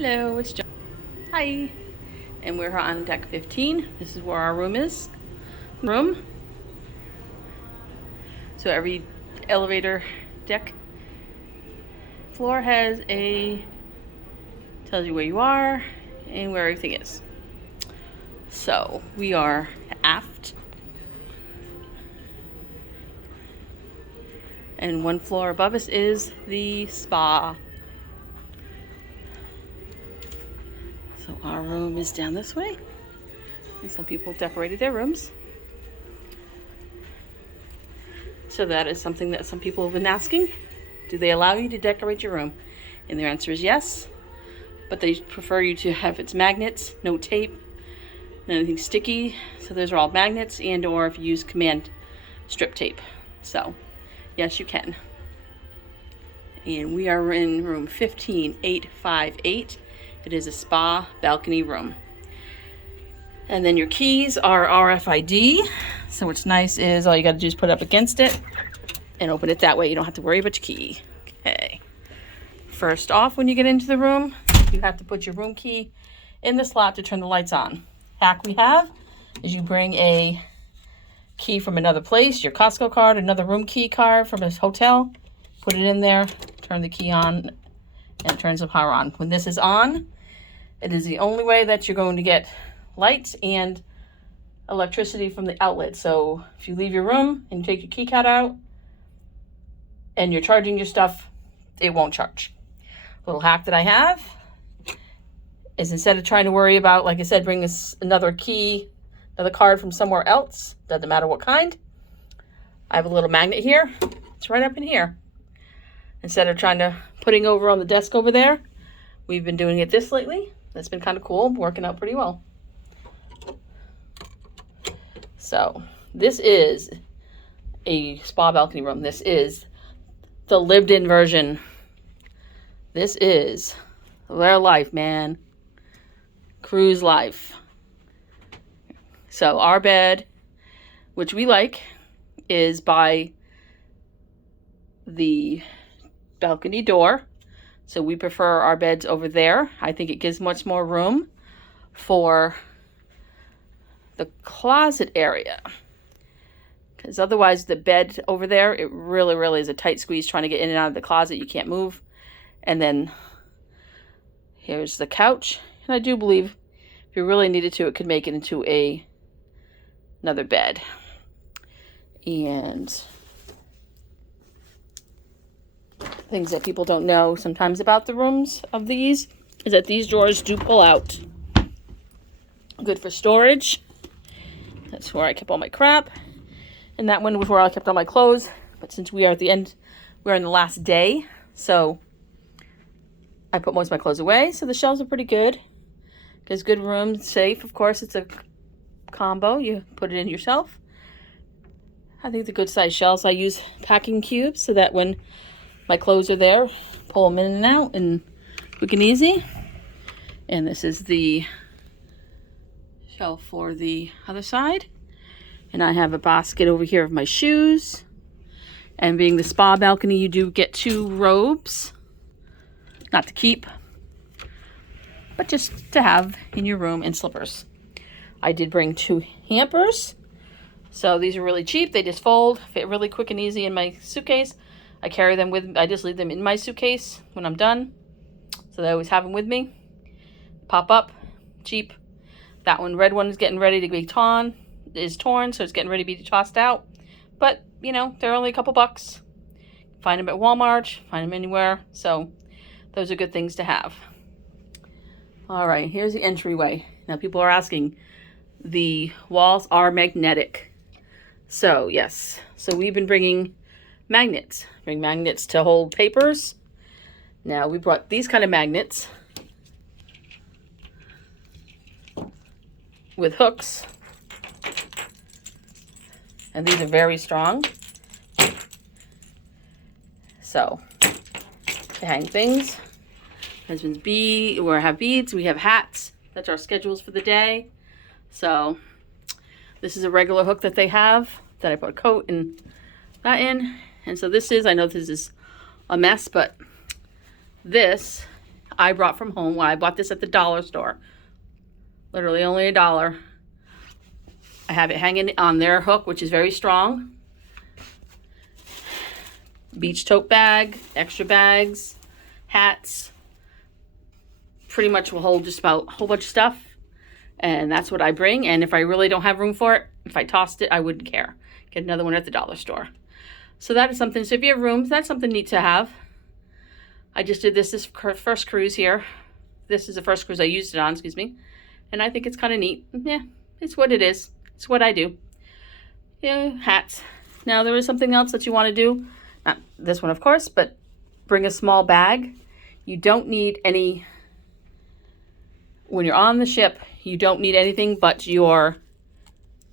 Hello, it's John. Hi. And we're on deck 15. This is where our room is. So every elevator deck floor has tells you where you are and where everything is. So we are aft. And one floor above us is the spa. So our room is down this way. And some people decorated their rooms. So that is something that some people have been asking. Do they allow you to decorate your room? And their answer is yes. But they prefer you to have its magnets, no tape, anything sticky. So those are all magnets, and or if you use command strip tape. So yes, you can. And we are in room 15858. It is a spa balcony room. And then your keys are RFID. So what's nice is all you got to do is put it up against it and open it that way. You don't have to worry about your key. Okay. First off, when you get into the room, you have to put your room key in the slot to turn the lights on. Hack we have is you bring a key from another place, your Costco card, another room key card from a hotel, put it in there, turn the key on, and it turns the power on. When this is on, it is the only way that you're going to get lights and electricity from the outlet. So if you leave your room and you take your key card out and you're charging your stuff, it won't charge. Little hack that I have is, instead of trying to worry about, like I said, bring us another key, another card from somewhere else, doesn't matter what kind, I have a little magnet here. It's right up in here. Instead of trying to putting over on the desk over there, we've been doing it this lately. That's been kind of cool, working out pretty well. So this is a spa balcony room. This is the lived-in version. This is their life, man. Cruise life. So our bed, which we like, is by the balcony door. So we prefer our beds over there. I think it gives much more room for the closet area. Because otherwise the bed over there, it really is a tight squeeze trying to get in and out of the closet. You can't move. And then here's the couch. And I do believe if you really needed to, it could make it into another bed. And things that people don't know sometimes about the rooms of these is that these drawers do pull out. Good for storage. That's where I kept all my crap. And that one was where I kept all my clothes. But since we are at the end, we're in the last day, so I put most of my clothes away. So the shelves are pretty good. Gives good room, safe. Of course, it's a combo. You put it in yourself. I think the good size shelves. I use packing cubes so that when my clothes are there, pull them in and out and quick and easy. And this is the shelf for the other side. And I have a basket over here of my shoes. And being the spa balcony, you do get 2 robes. Not to keep, but just to have in your room, and slippers. I did bring 2 hampers. So these are really cheap. They just fold, fit really quick and easy in my suitcase. I carry them with me. I just leave them in my suitcase when I'm done. So I always have them with me. Pop up, cheap. That one, red one, is getting ready to be torn, so it's getting ready to be tossed out. But, you know, they're only a couple bucks. Find them at Walmart, find them anywhere. So those are good things to have. All right, here's the entryway. Now people are asking, the walls are magnetic. So yes, so we've been bringing magnets. Bring magnets to hold papers. Now we brought these kind of magnets with hooks. And these are very strong. So to hang things. Husband's we have beads, we have hats. That's our schedules for the day. So this is a regular hook that they have that I put a coat and that in. And so this is, I know this is a mess, but this I brought from home. Well, I bought this at the dollar store. Literally only $1. I have it hanging on their hook, which is very strong. Beach tote bag, extra bags, hats. Pretty much will hold just about a whole bunch of stuff. And that's what I bring. And if I really don't have room for it, if I tossed it, I wouldn't care. Get another one at the dollar store. So that is something. So if you have room, that's something neat to have. I just did this first cruise here. This is the first cruise I used it on, excuse me. And I think it's kind of neat. Yeah, it's what it is. It's what I do. Yeah, hats. Now there is something else that you want to do. Not this one, of course, but bring a small bag. You don't need any, when you're on the ship, you don't need anything but your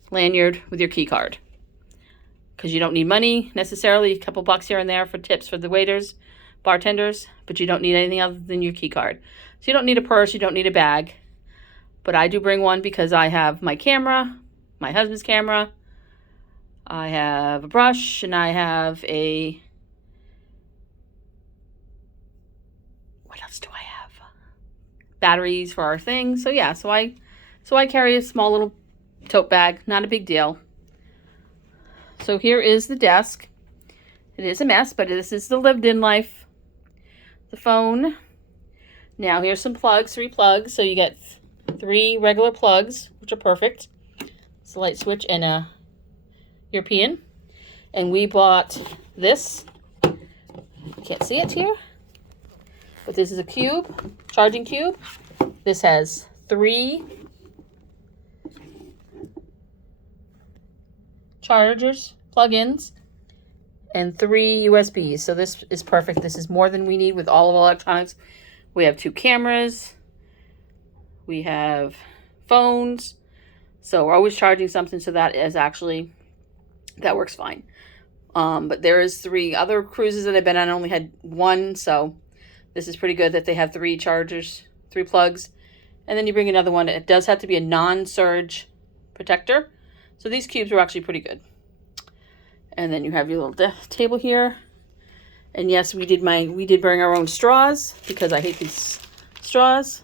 lanyard with your key card. Because you don't need money necessarily, a couple bucks here and there for tips for the waiters, bartenders, but you don't need anything other than your key card. So you don't need a purse, you don't need a bag. But I do bring one because I have my camera, my husband's camera, I have a brush, and I have a, what else do I have? Batteries for our things. So yeah, so I carry a small little tote bag, not a big deal. So here is the desk. It is a mess, but this is the lived-in life. The phone. Now here's some plugs, 3 plugs. So you get 3 regular plugs, which are perfect. It's a light switch and a European. And we bought this. You can't see it here. But this is a cube, charging cube. This has 3 chargers, plug-ins, and 3 USBs. So this is perfect. This is more than we need with all of our electronics. We have 2 cameras. We have phones. So we're always charging something, so that is actually, that works fine. But there is 3 other cruises that I've been on. I only had 1, so this is pretty good that they have 3 chargers, 3 plugs. And then you bring another one. It does have to be a non-surge protector. So these cubes are actually pretty good. And then you have your little table here. And yes, we did bring our own straws because I hate these straws.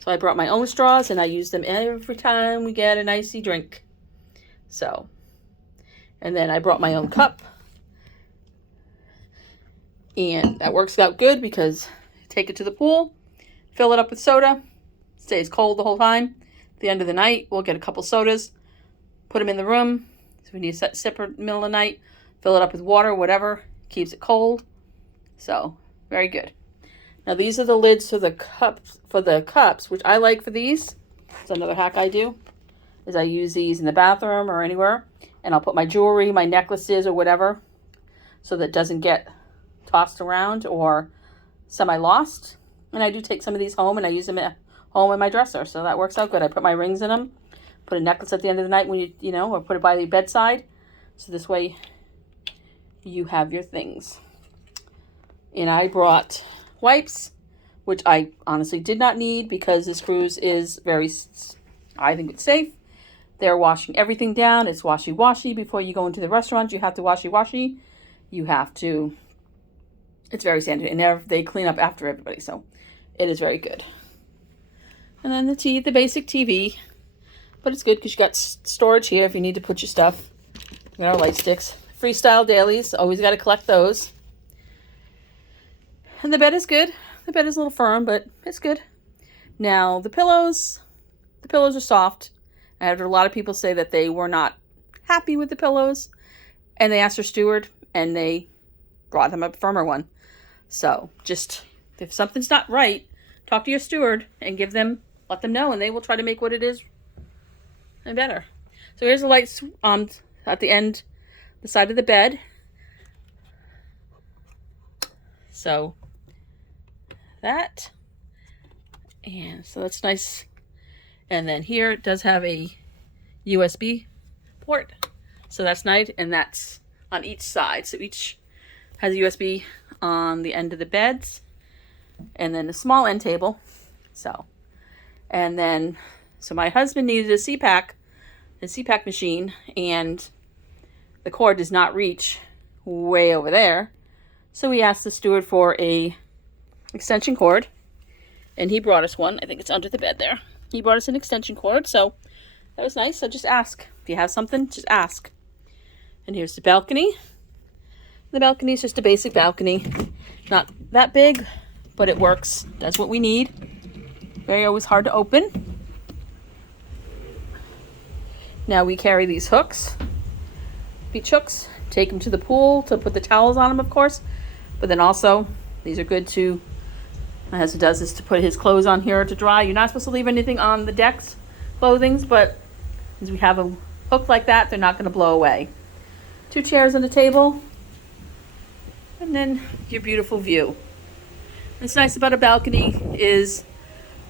So I brought my own straws and I use them every time we get an icy drink. So, and then I brought my own cup. And that works out good because you take it to the pool, fill it up with soda, stays cold the whole time. At the end of the night, we'll get a couple sodas, put them in the room. So we need to sip in the middle of the night, fill it up with water, whatever, keeps it cold. So, very good. Now these are the lids for the cups, which I like for these. It's another hack I do, is I use these in the bathroom or anywhere. And I'll put my jewelry, my necklaces or whatever, so that it doesn't get tossed around or semi-lost. And I do take some of these home and I use them at home in my dresser. So that works out good. I put my rings in them. Put a necklace at the end of the night when you know, or put it by the bedside. So this way you have your things. And I brought wipes, which I honestly did not need because this cruise is very, I think it's safe. They're washing everything down. It's washy-washy. Before you go into the restaurant, you have to washy-washy. You have to, it's very standard. And they clean up after everybody. So it is very good. And then the basic TV. But it's good because you got storage here if you need to put your stuff. We got our light sticks. Freestyle dailies. Always got to collect those. And the bed is good. The bed is a little firm, but it's good. Now, the pillows are soft. I had a lot of people say that they were not happy with the pillows. And they asked their steward, and they brought them a firmer one. So, just, if something's not right, talk to your steward and let them know, and they will try to make what it is and better. So here's the lights at the end, the side of the bed. So that, and so that's nice. And then here it does have a USB port, so that's nice, and that's on each side. So each has a USB on the end of the beds, and then a small end table. So, and then, so my husband needed a CPAP machine, and the cord does not reach way over there. So we asked the steward for a extension cord, And he brought us one. I think it's under the bed there. He brought us an extension cord, so that was nice. So just ask. If you have something, just ask. And here's the balcony. The balcony is just a basic balcony. Not that big, but it works. That's what we need. Very always hard to open. Now we carry these hooks, beach hooks, take them to the pool to put the towels on them, of course. But then also, these are good to, my husband does this to put his clothes on here to dry. You're not supposed to leave anything on the decks, clothings, but as we have a hook like that, they're not going to blow away. 2 chairs and a table, and then your beautiful view. What's nice about a balcony is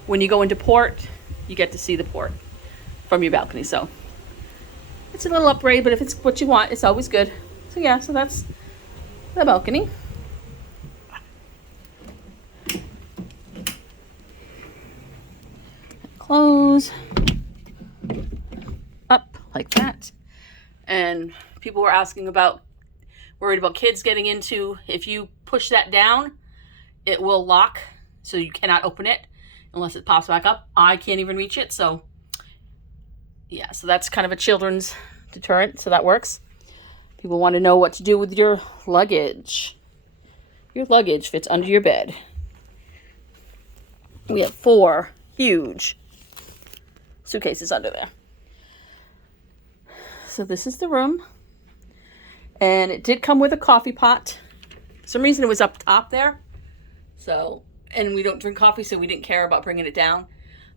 when you go into port, you get to see the port from your balcony. So it's a little upgrade, but if it's what you want, it's always good. So yeah, so that's the balcony. Close up like that. And people were asking about, worried about kids getting into, if you push that down, it will lock, so you cannot open it unless it pops back up. I can't even reach it, so yeah, so that's kind of a children's deterrent, so that works. People want to know what to do with your luggage. Your luggage fits under your bed. We have 4 huge suitcases under there. So this is the room. And it did come with a coffee pot. For some reason it was up top there. So, and we don't drink coffee, so we didn't care about bringing it down.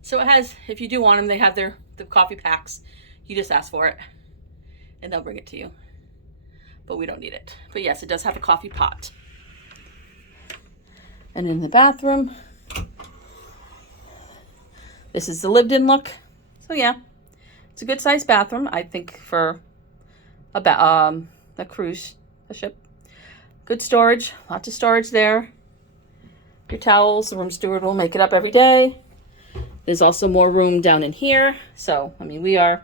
So it has, if you do want them, they have the coffee packs. You just ask for it and they'll bring it to you. But we don't need it. But yes, it does have a coffee pot. And in the bathroom, this is the lived-in look. So yeah, it's a good sized bathroom, I think, for a cruise, a ship. Good storage, lots of storage there. Your towels, the room steward will make it up every day. There's also more room down in here. So, I mean, we have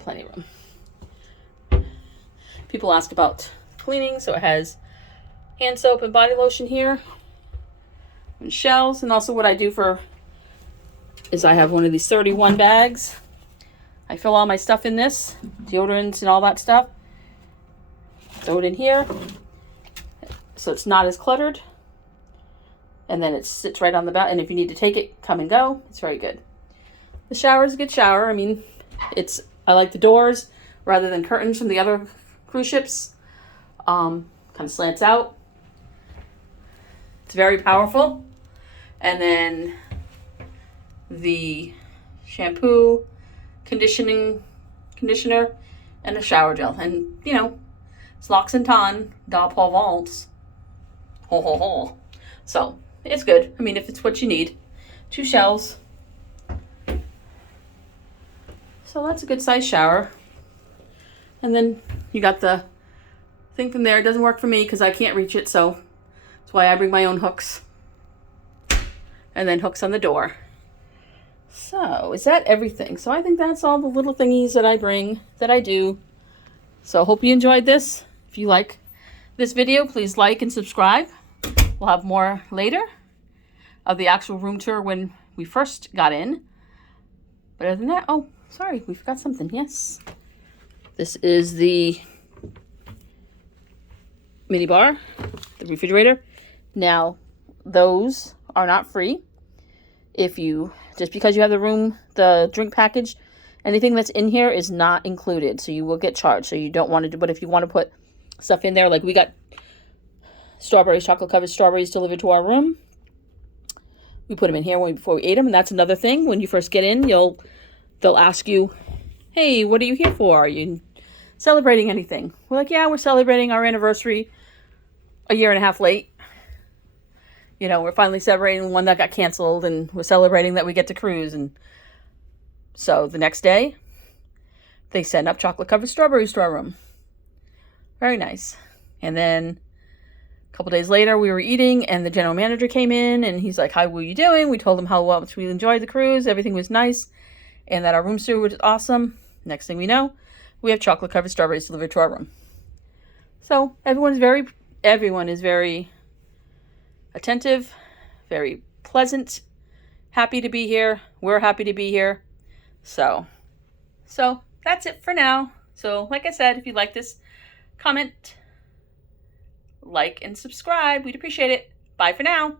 plenty of room. People ask about cleaning, so it has hand soap and body lotion here. And shelves, and also what I do is I have one of these 31 bags. I fill all my stuff in this, deodorants and all that stuff. Throw it in here, so it's not as cluttered. And then it sits right on the back, and if you need to take it, come and go. It's very good. The shower is a good shower. I mean, I like the doors rather than curtains from the other cruise ships. Kind of slants out. It's very powerful. And then the shampoo, conditioner, and a shower gel. And, you know, it's L'Occitane da Provence. Ho, ho, ho. So, it's good. I mean, if it's what you need. 2 shelves. So that's a good size shower. And then you got the thing from there. It doesn't work for me because I can't reach it, so that's why I bring my own hooks. And then hooks on the door. So, is that everything? So I think that's all the little thingies that I bring, that I do. So, hope you enjoyed this. If you like this video, please like and subscribe. We'll have more later of the actual room tour when we first got in. But other than that, oh, sorry, we forgot something. Yes. This is the mini bar, the refrigerator. Now, those are not free. Just because you have the drink package, anything that's in here is not included. So you will get charged. So you don't want to do, but if you want to put stuff in there, like we got strawberries, chocolate covered strawberries delivered to our room. We put them in here before we ate them. And that's another thing. When you first get in, they'll ask you, hey, what are you here for? Are you celebrating anything? We're like, yeah, we're celebrating our anniversary a year and a half late. You know, we're finally celebrating one that got canceled, and we're celebrating that we get to cruise. And so the next day, they send up chocolate covered strawberries to our room. Very nice. And then a couple days later, we were eating, and the general manager came in, and he's like, how were you doing? We told him how much we enjoyed the cruise. Everything was nice, and that our room steward was awesome. Next thing we know, we have chocolate covered strawberries delivered to our room. So everyone is very attentive, very pleasant. Happy to be here. We're happy to be here. So that's it for now. So like I said, if you like this, comment, like, and subscribe. We'd appreciate it. Bye for now.